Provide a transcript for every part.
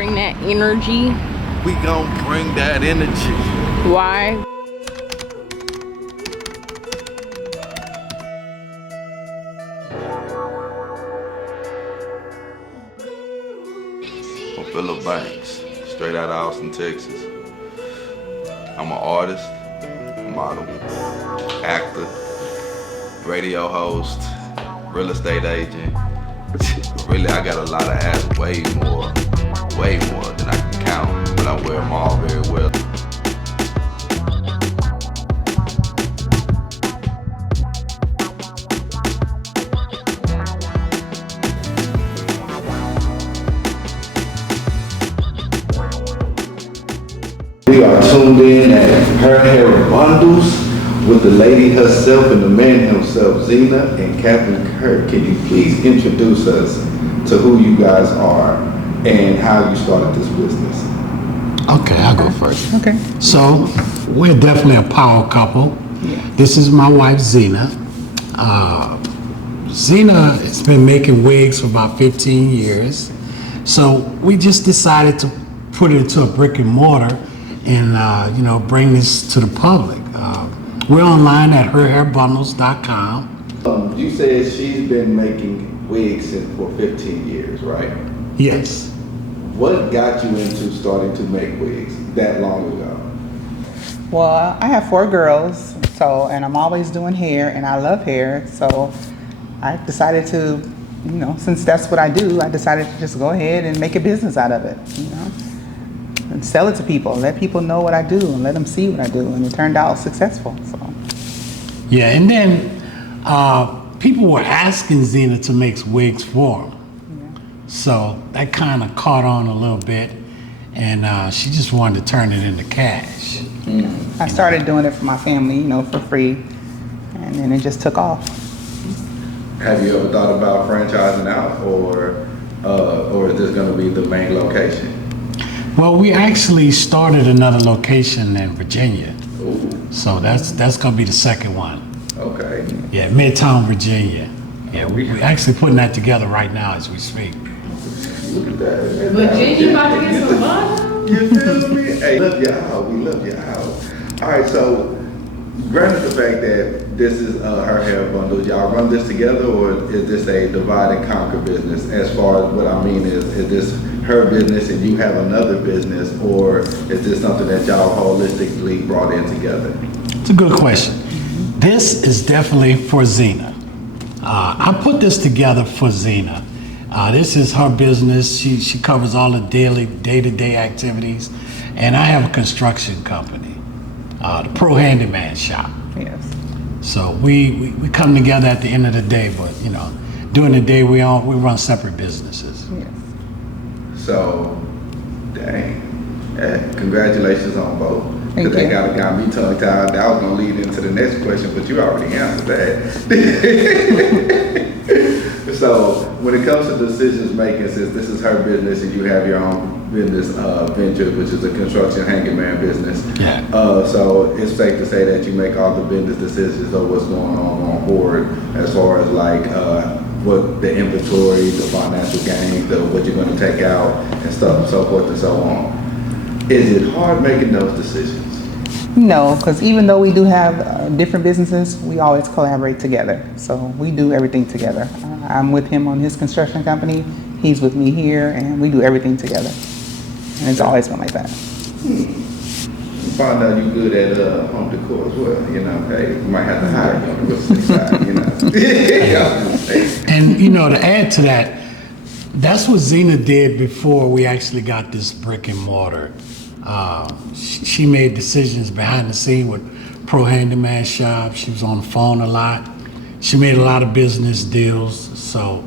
bring that energy? We gonna bring that energy. Why? I'm Phillip Banks, straight out of Austin, Texas. I'm an artist, model, actor, radio host, real estate agent. Really, I got a lot of hats, way more than I can count, but I wear them all very well. We are tuned in at Her Hair Bundles with the lady herself and the man himself, Zena and Captain Kurt. Can you please introduce us to who you guys are and how you started this business? Okay, I'll go first. Okay. So, we're definitely a power couple. Yeah. This is my wife, Zena. Zena has been making wigs for about 15 years. So, we just decided to put it into a brick and mortar and, bring this to the public. We're online at herhairbundles.com. You said she's been making wigs for 15 years, right? Yes. What got you into starting to make wigs that long ago? Well, I have 4 girls, and I'm always doing hair, and I love hair, so I decided to, since that's what I do, I decided to just go ahead and make a business out of it, and sell it to people, let people know what I do, and let them see what I do, and it turned out successful. So. Yeah, and then people were asking Zena to make wigs for them. So that kind of caught on a little bit, and she just wanted to turn it into cash. I started doing it for my family, for free, and then it just took off. Have you ever thought about franchising out, or is this going to be the main location? Well, we actually started another location in Virginia. Ooh. So that's going to be the second one. Okay. Yeah, Midtown, Virginia. Yeah, we're actually putting that together right now as we speak. Look at that. Virginia about to get some fun. You feel me? Hey, love y'all. We love y'all. All right, so granted the fact that this is Her Hair Bundles, y'all run this together, or is this a divide and conquer business? As far as what I mean is this her business and you have another business, or is this something that y'all holistically brought in together? It's a good question. This is definitely for Zena. I put this together for Zena. This is her business. She covers all the daily, day-to-day activities. And I have a construction company, the Pro Handyman Shop. Yes. So we come together at the end of the day, but during the day we run separate businesses. Yes. So, dang. Congratulations on both. Thank Because they you. got me tongue-tied. I was going to lead into the next question, but you already answered that. So, when it comes to decisions making, since this is her business and you have your own business venture, which is a construction handyman business, Yeah. so it's safe to say that you make all the business decisions of what's going on board, as far as like what the inventory, the financial gain, what you're going to take out, and stuff, and so forth and so on. Is it hard making those decisions? No, because even though we do have different businesses, we always collaborate together. So we do everything together. I'm with him on his construction company. He's with me here, and we do everything together. And it's always been like that. You find out you're good at home decor as well. Hey, you might have to hire you on the real estate side. And to add to that, that's what Zena did before we actually got this brick and mortar. She made decisions behind the scene with Pro Handyman Shop. She was on the phone a lot. She made a lot of business deals. So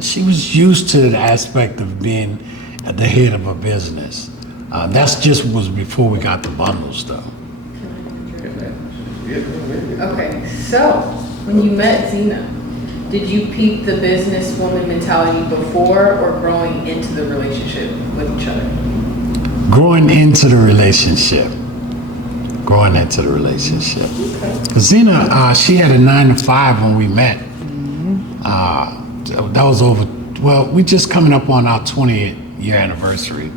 she was used to the aspect of being at the head of a business. That's just was before we got the bundles though. Okay, so when you met Zena, did you peep the businesswoman mentality before or growing into the relationship with each other? Growing into the relationship. Okay. Zena, she had a 9-to-5 when we met. That was over, we just coming up on our 20th year anniversary.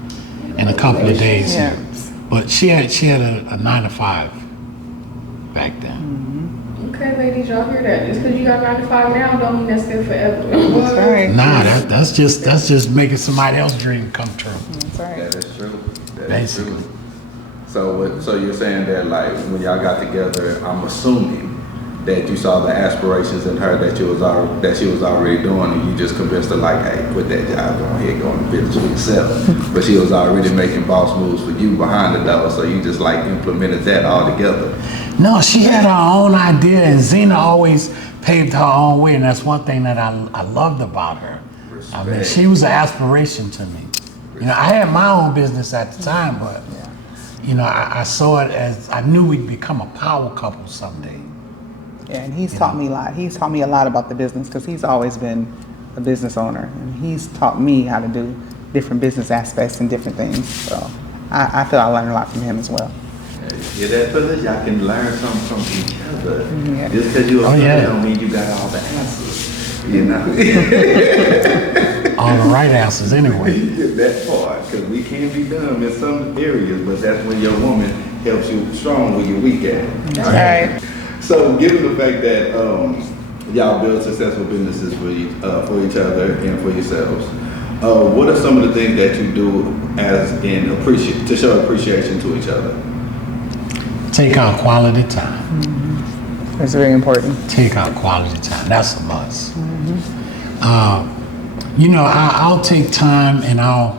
in a couple of days Yeah. here. But she had a 9 to 5 back then. Okay, ladies, y'all hear that? Just because you got 9 to 5 now, don't mean that's there forever. That's right. Nah, that's just making somebody else's dream come true. That's right. That is true. That is Basically. true. So you're saying that like when y'all got together, I'm assuming that you saw the aspirations in her that she was already doing, and you just convinced her like, hey, quit that job, go ahead, go into business for yourself. But she was already making boss moves for you behind the door, so you just like implemented that all together. No, she had her own idea, and Zena always paved her own way, and that's one thing that I loved about her. I mean, she was an aspiration to me. You know, I had my own business at the time, but you know, I saw it as I knew we'd become a power couple someday. Yeah, and he's taught me a lot. He's taught me a lot about the business because he's always been a business owner, and he's taught me how to do different business aspects and different things. So I feel I learned a lot from him as well. Yeah, that fellas, y'all can learn something from each other. Yeah. Just because you're a fellas yeah. don't mean you got all the answers. You know? All the right answers anyway. That part, because we can be dumb in some areas, but that's when your woman helps you strong when you're weak at. That's right. So, given the fact that y'all build successful businesses for each other and for yourselves, what are some of the things that you do to show appreciation to each other? Take out quality time. That's very important. Take out quality time. That's a must. You know, I'll take time and I'll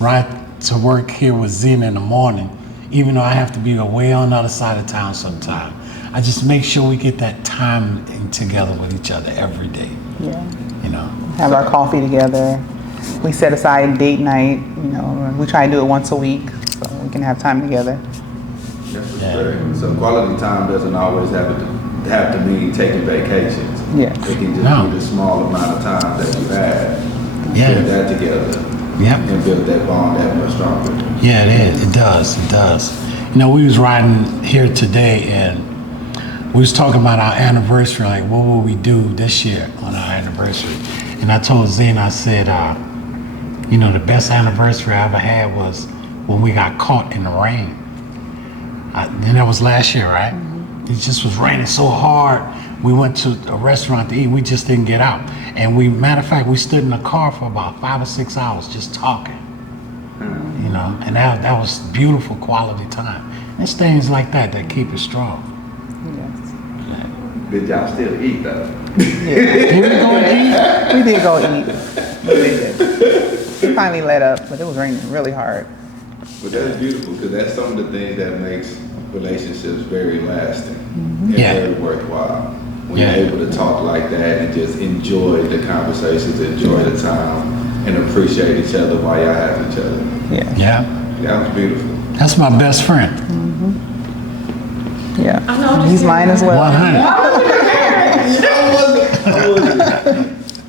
ride to work here with Zena in the morning, even though I have to be way on the other side of town sometime. I just make sure we get that time in together with each other every day. Yeah. You know. Have our coffee together. We set aside date night. You know, we try to do it once a week so we can have time together. That's what's Yeah. great. So quality time doesn't always have to mean taking vacations. Yeah. It can just No. be the small amount of time that you have. Yeah. Put that together Yep. and build that bond that much stronger. Yeah, it is. It does. It does. You know, we was riding here today and we was talking about our anniversary, like what will we do this year on our anniversary? And I told Zena, I said, you know, the best anniversary I ever had was when we got caught in the rain. And that was last year, right? It just was raining so hard. We went to a restaurant to eat. We just didn't get out. And matter of fact, we stood in the car for about 5 or 6 hours just talking. You know, and that was beautiful quality time. It's things like that that keep it strong. Yes. Did y'all still eat though? Here we go to eat. We did go eat. We did. It finally let up, but it was raining really hard. But that's beautiful because that's some of the things that makes relationships very lasting and Yeah. very worthwhile. When Yeah. you're able to talk like that and just enjoy the conversations, enjoy the time, and appreciate each other while y'all have each other. Yeah. Yeah, That was beautiful. that's my best friend. Yeah. I know, just He's mine as well. 100.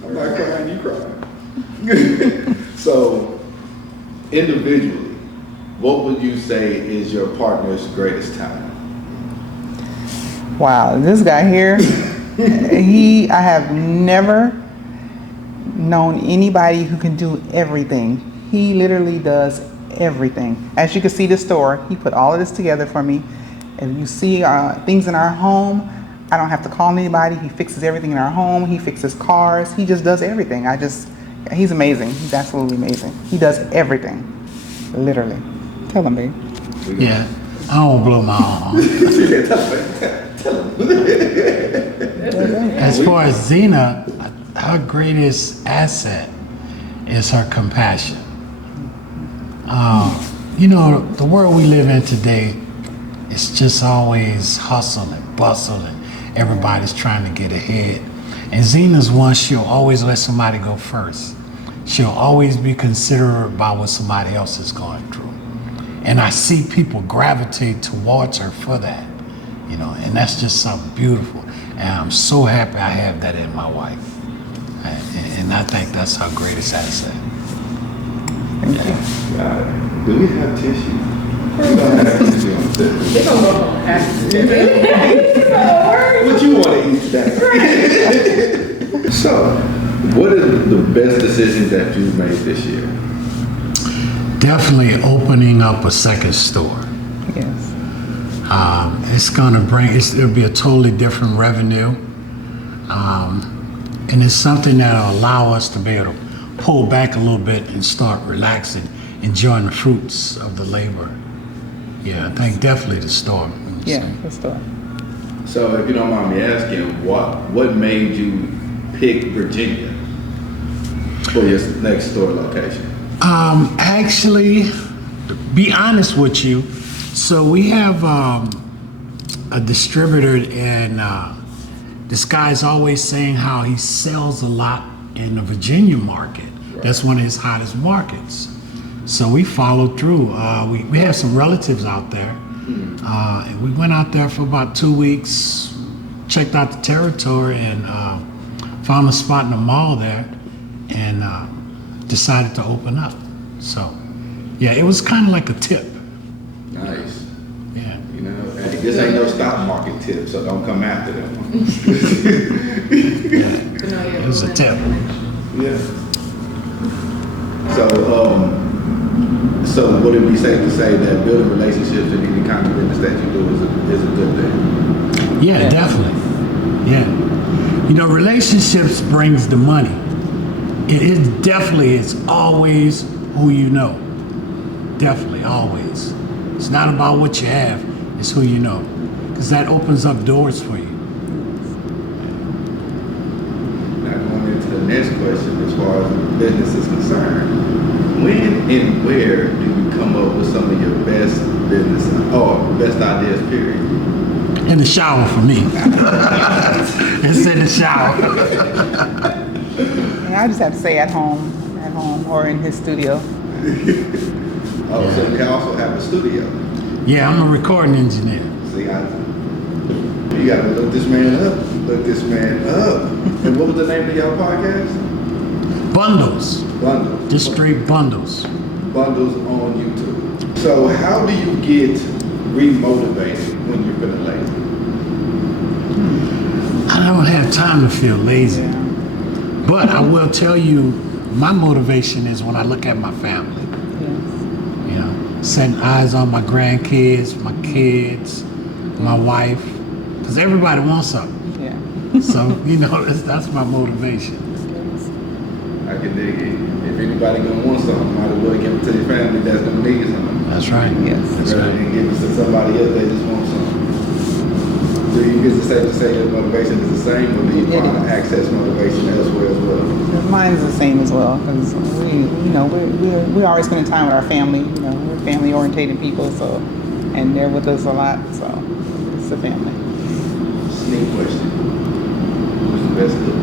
I'm not crying, you crying. So, individually, what would you say is your partner's greatest talent? Wow, this guy here, I have never known anybody who can do everything. He literally does everything. As you can see the store, he put all of this together for me. If you see things in our home, I don't have to call anybody. He fixes everything in our home. He fixes cars. He just does everything. He's amazing. He's absolutely amazing. He does everything, literally. Tell him, babe. Yeah, I don't blow my own. As far as Zena, her greatest asset is her compassion. You know, the world we live in today, it's just always hustle and bustle and everybody's trying to get ahead. And Zena's one, she'll always let somebody go first. She'll always be considerate about what somebody else is going through. And I see people gravitate towards her for that, you know, and that's just something beautiful. And I'm so happy I have that in my wife. And I think that's her greatest asset. Do we have tissue? We don't have tissue on the table. They're gonna go home after. What you want to eat today? So, what are the best decisions that you've made this year? Definitely opening up a second store. Yes. It's gonna it'll be a totally different revenue. And it's something that'll allow us to be able to pull back a little bit and start relaxing, enjoying the fruits of the labor. Yeah, I think definitely the store. Yeah, the store. So if you don't mind me asking, what made you pick Virginia for your next store location? Actually, to be honest with you, so we have a distributor, and this guy's always saying how he sells a lot in the Virginia market. Right. That's one of his hottest markets. So we followed through. We have some relatives out there. And we went out there for about 2 weeks, checked out the territory, and found a spot in the mall there, and decided to open up. So, yeah, it was kind of like a tip. Nice. Yeah. You know, hey, this ain't no stock market tip, so don't come after them. It was a tip. Yeah. So would it be safe to say that building relationships in any kind of business that you do is a good thing? Yeah, definitely. Yeah. You know, relationships brings the money. It's always who you know. Definitely, always. It's not about what you have, it's who you know. Because that opens up doors for you. Now going into the next question, as far as business is concerned, when and where do you come up with some of your best business or best ideas, period? In the shower for me. It's in the shower. And I just have to say at home or in his studio. Oh, so you also have a studio. Yeah, I'm a recording engineer. See, you gotta look this man up. And what was the name of your podcast? Bundles. Bundles. Just straight bundles. Bundles on YouTube. So how do you get remotivated when you're feeling lazy? I don't have time to feel lazy. Yeah. But I will tell you, my motivation is when I look at my family. Yes. You know, setting eyes on my grandkids, my kids, my wife, because everybody wants something. Yeah. So, you know, that's my motivation. I can dig it. If anybody gonna want something, might as well give it to your family that's gonna need something. That's right. Yes. That's Rather right. than give it to somebody else, they just want something. Do you is it safe to say that motivation is the same, or do you It find is. access motivation elsewhere as well? Mine's the same as well, because we're always spending time with our family. You know, we're family-oriented people, so, and they're with us a lot, so it's a family. Sneak question. Who's the best cook?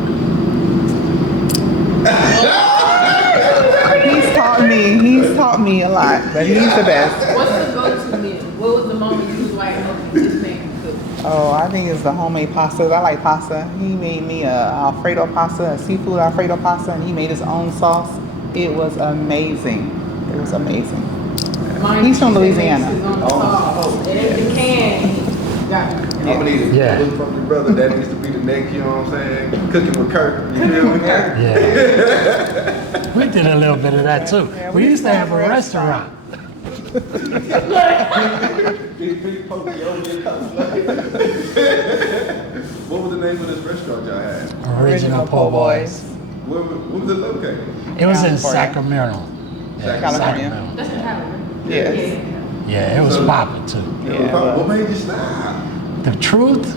He's taught me a lot, but he's the best. What's the go-to meal? What was the moment you was like, okay, this man can cook? Oh, I think it's the homemade pastas. I like pasta. He made me a Alfredo pasta, a seafood Alfredo pasta, and he made his own sauce. It was amazing. It was amazing. He's from Louisiana. Oh, and if you can, got it. I'm gonna need Yeah. a from your brother. That needs to be the next, you know what I'm saying? Cooking with Kirk. You feel me? Yeah. We did a little bit of that too. Yeah, We used to have a restaurant. What was the name of this restaurant y'all had? Original Po' Boys. Where was it located? It was in California. Sacramento. Yeah, California. That's in California. Yes. Yeah, it was popping too. Yeah, What made you stop? The truth,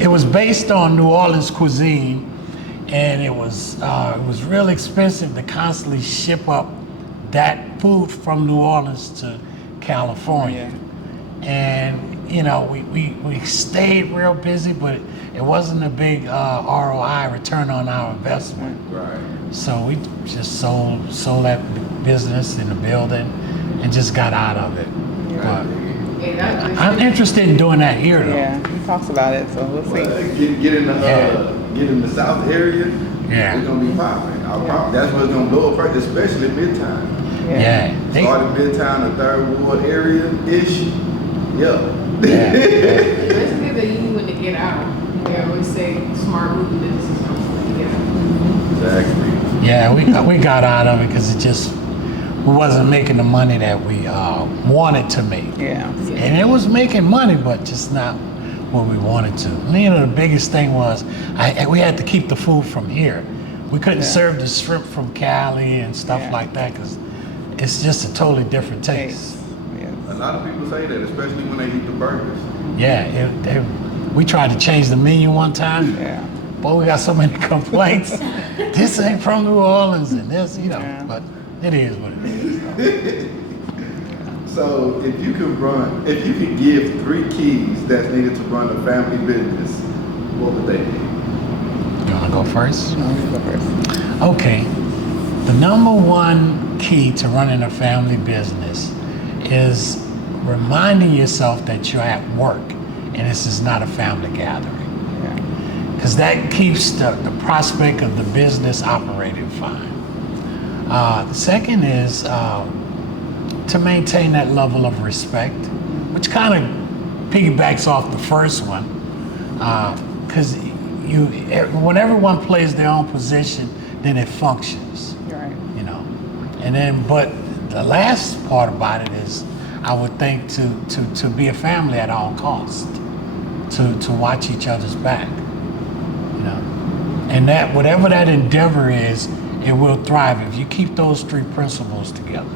it was based on New Orleans cuisine, and it was real expensive to constantly ship up that food from New Orleans to California. And you know, we stayed real busy, but it wasn't a big ROI, return on our investment. Right. So we just sold that business in the building and just got out of it. But I'm interested in doing that here though. Yeah, he talks about it, so we'll see. Get in the South area. Yeah. It's gonna be popping. That's what's gonna blow up first, especially Midtown. Yeah. Starting Midtown, the Third Ward area ish. Yeah. Let's give the you when to get out. They always say smart moving businesses don't want to get out. Exactly. Yeah, we got out of it because it just we wasn't making the money that we wanted to make. Yeah. And it was making money, but just not what we wanted to. You know, the biggest thing was we had to keep the food from here. We couldn't serve the shrimp from Cali and stuff like that because it's just a totally different taste. Yes. A lot of people say that, especially when they eat the burgers. Yeah, we tried to change the menu one time. Yeah. Boy, we got so many complaints. This ain't from New Orleans and this, you know, but it is what it is. So if you could give 3 keys that's needed to run a family business, what would they be? You want to go first? No, you go first. Okay. The number one key to running a family business is reminding yourself that you're at work and this is not a family gathering. Because that keeps the prospect of the business operating fine. The second is to maintain that level of respect, which kind of piggybacks off the first one. Because when everyone plays their own position, then it functions. Right. You know, and then but the last part about it is, I would think to be a family at all costs, to watch each other's back. You know, and that whatever that endeavor is, it will thrive if you keep those 3 principles together.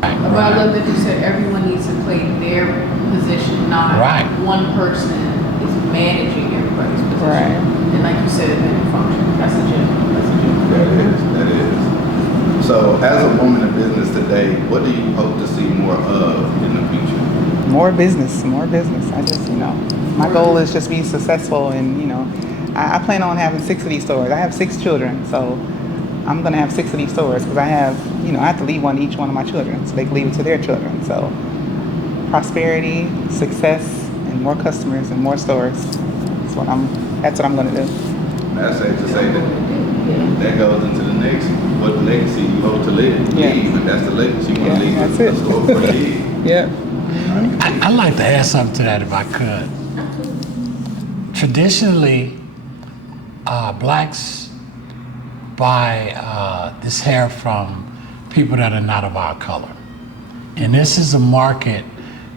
Right. But I love that you said everyone needs to play their position, not one person is managing everybody's position. Right. And like you said, it didn't function. That's a gem. That is. So as a woman in business today, what do you hope to see more of in the future? More business. I just, my goal is just be successful and, I plan on having 6 of these stores. I have 6 children, so I'm going to have 6 of these stores because I have to leave one to each one of my children so they can leave it to their children. So prosperity, success, and more customers and more stores. That's what I'm going to do. That's safe to say that goes into the next, what legacy you hope to leave. And that's the legacy you want to leave. That's it. Store for you. Yeah. I'd like to add something to that if I could. Traditionally, blacks buy this hair from people that are not of our color. And this is a market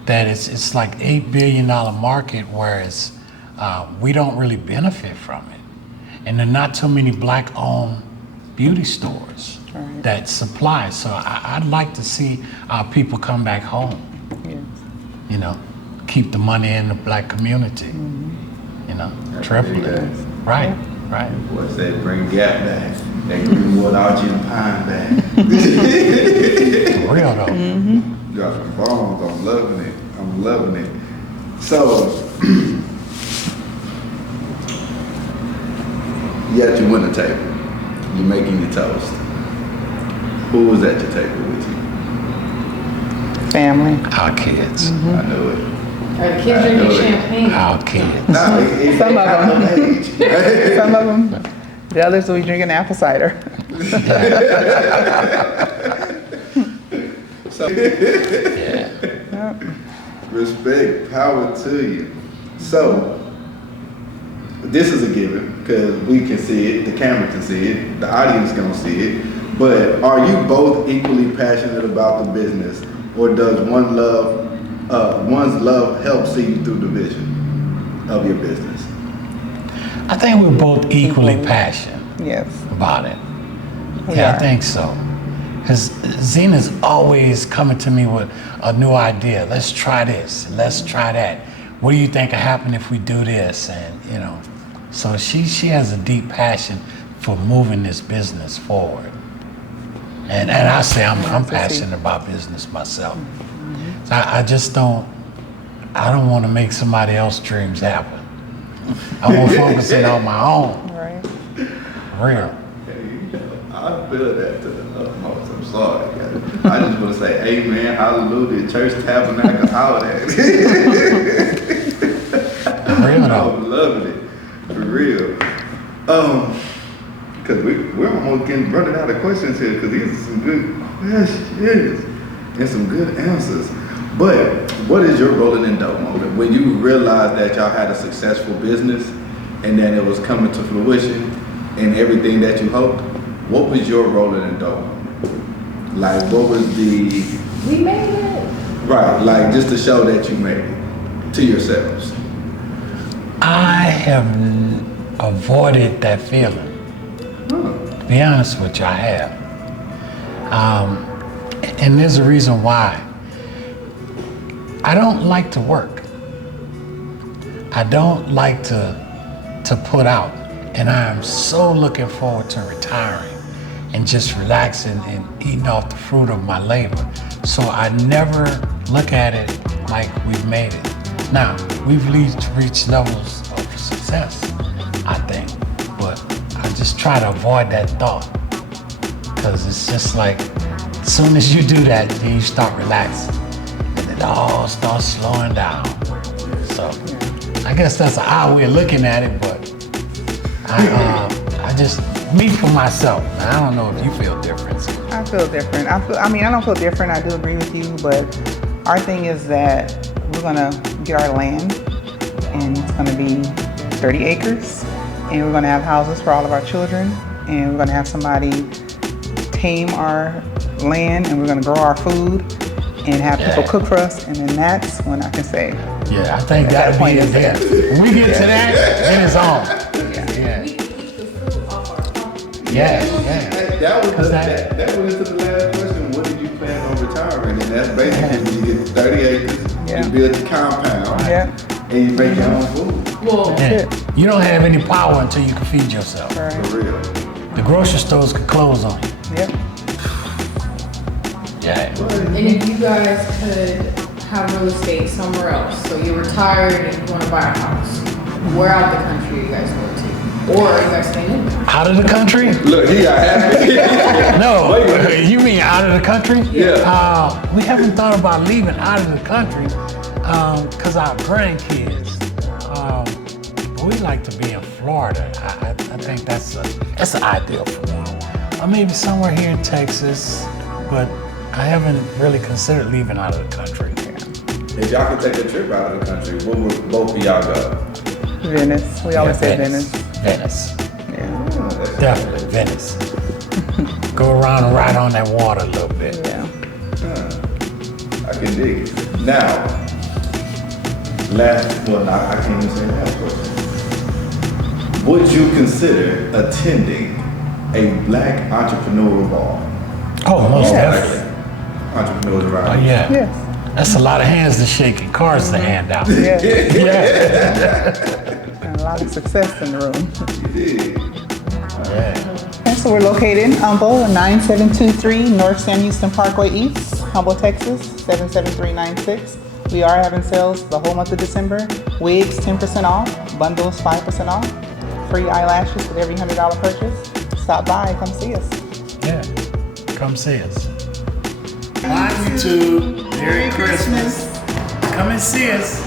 that it's like $8 billion market, whereas we don't really benefit from it. And there are not too many black-owned beauty stores that supply. So I'd like to see our people come back home. Yes. Keep the money in the black community. Triple it. Right. Boy said bring Gap back. That Greenwood Archie and Pine back. For real though. Dropping bombs. I'm loving it. So you at your winter table. You're making your toast. Who was at your table with you? Family. Our kids. I knew it. Are the kids drinking champagne? Our kids. Some of them. The others will be drinking apple cider. So, respect, power to you. So, this is a given because we can see it, the camera can see it, the audience gonna see it. But are you both equally passionate about the business, or does one's love help see you through the vision of your business? I think we're both equally passionate about it. I think so. Because Zena's always coming to me with a new idea. Let's try this, let's try that. What do you think will happen if we do this? And so she has a deep passion for moving this business forward. And I say I'm passionate about business myself. So I don't want to make somebody else's dreams happen. I want to focus in on my own. Right. Real. I feel that to the utmost. I'm sorry, guys. I just want to say amen, hallelujah, church, tabernacle, holiday. Real though. I'm loving it. For real. Because we're almost running out of questions here because these are some good questions and some good answers. But what is your rolling in dough moment? When you realized that y'all had a successful business and that it was coming to fruition and everything that you hoped, what was your rolling in dough moment? Like, what was the, We made it. right, like just to show that you made it to yourselves? I have avoided that feeling. To be honest with you, I have. And there's a reason why. I don't like to work. I don't like to put out. And I am so looking forward to retiring and just relaxing and eating off the fruit of my labor. So I never look at it like we've made it. Now, we've reached levels of success, I think, but I just try to avoid that thought, because it's just like, as soon as you do that, then you start relaxing, and it all starts slowing down. So I guess that's an odd way of looking at it, but I just, me for myself, I don't know if you feel different. I feel different. I don't feel different. I do agree with you, but our thing is that we're gonna get our land, and it's gonna be 30 acres, and we're gonna have houses for all of our children, and we're gonna have somebody tame our land, and we're gonna grow our food, and have people cook for us, and then that's when I can say, Yeah, I think that'll be it there. When we get to that, then it's on. Yeah. We can eat the fruit off our property. Yeah. That was Cause that went into the last question. What did you plan on retiring? And that's basically when you get 30 acres, Yeah. you build your compound, yeah, and you make your own food. Well, Yeah. You don't have any power until you can feed yourself. right, For real. The grocery stores could close on you. yep. Yeah. and if you guys could have real estate somewhere else, so you're retired and you want to buy a house, where out the country are you guys going to? Or are you guys staying in? Out of the country? Look, he got happy. No. You mean out of the country? Yeah. We haven't thought about leaving out of the country because our grandkids. But we like to be in Florida. I think that's ideal for me. Or maybe somewhere here in Texas, but I haven't really considered leaving out of the country. If y'all could take a trip out of the country, where would both of y'all go? Venice. We always say Venice. Venice. Yeah. Definitely Venice. Go around and ride on that water a little bit. Yeah. I can dig it. Now, I can't even say last question. Would you consider attending a black entrepreneurial ball? Oh, most Yes. definitely. Entrepreneurs around. Oh, yeah. Yes. That's a lot of hands to shake and cards to hand out. Yes. Yeah. And a lot of success in the room. Yeah. And so we're located in Humble, 9723 North San Houston Parkway East, Humble, Texas, 77396. We are having sales the whole month of December. Wigs 10% off, bundles 5% off, free eyelashes with every $100 purchase. Stop by, come see us. Yeah. Come see us. Hi, YouTube. Merry Christmas. Come and see us.